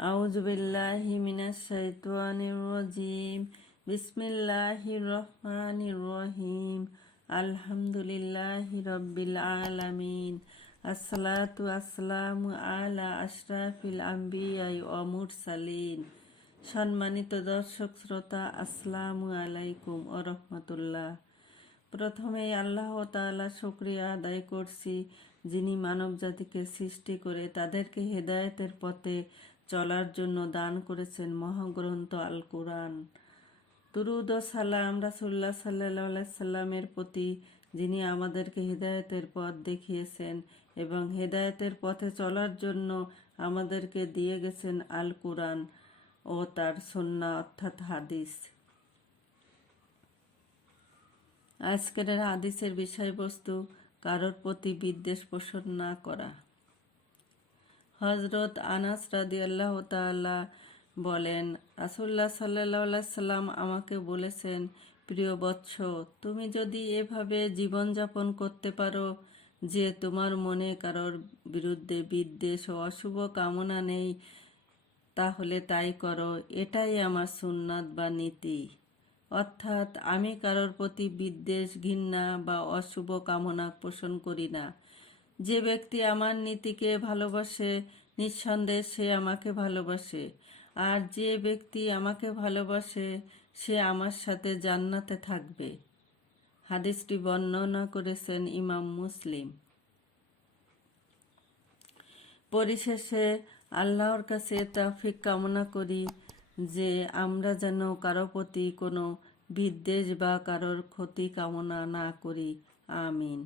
أعوذ بالله من الشيطان الرجيم بسم الله الرحمن الرحيم الحمد لله رب العالمين الصلاة والسلام على أشرف الأنبياء ومرسلين সম্মানিত দর্শক শ্রোতা আসসালামু আলাইকুম ও রহমতুল্লাহ প্রথমেই আল্লাহ তাআলা শুক্রিয়া আদায় করছি যিনি মানব জাতিকে সৃষ্টি করে তাদেরকে হেদায়েতের পথে চলার জন্য দান করেছেন মহাগ্রন্থ আল কোরআন দুরুদ ও সালাম রাসুল্লাহ সাল্লাহ সাল্লামের প্রতি, যিনি আমাদেরকে হেদায়েতের পথ দেখিয়েছেন এবং হেদায়েতের পথে চলার জন্য আমাদেরকে দিয়ে গেছেন আল কোরআন ও তার সন্না অর্থাৎ হাদিস। আজকের হাদিসের বিষয়বস্তু, কারোর প্রতি বিদ্বেষ পোষণ না করা। হজরত আনাস রাদি আল্লাহ তাল্লাহ বলেন রাসুল্লাহ সাল্লাহ সাল্লাম আমাকে বলেছেন, প্রিয় বৎস, তুমি যদি এভাবে জীবনযাপন করতে পারো যে তোমার মনে কারোর বিরুদ্ধে বিদ্বেষ ও অশুভ কামনা নেই, তাহলে তাই করো। এটাই আমার সুন্নাত বা নীতি। অর্থাৎ আমি কারোর প্রতি বিদ্বেষ, ঘৃণা বা অশুভ কামনা পোষণ করি না। যে ব্যক্তি আমার নীতিকে ভালোবাসে, নিঃসন্দেহে সে আমাকে ভালোবাসে। আর যে ব্যক্তি আমাকে ভালোবাসে, সে আমার সাথে জান্নাতে থাকবে। হাদিসটি বর্ণনা করেছেন ইমাম মুসলিম। পরিশেষে আল্লাহর কাছে তাফিক কামনা করি যে আমরা যেন কারও প্রতি কোনো বিদ্বেষ বা কারোর ক্ষতি কামনা না করি। আমিন।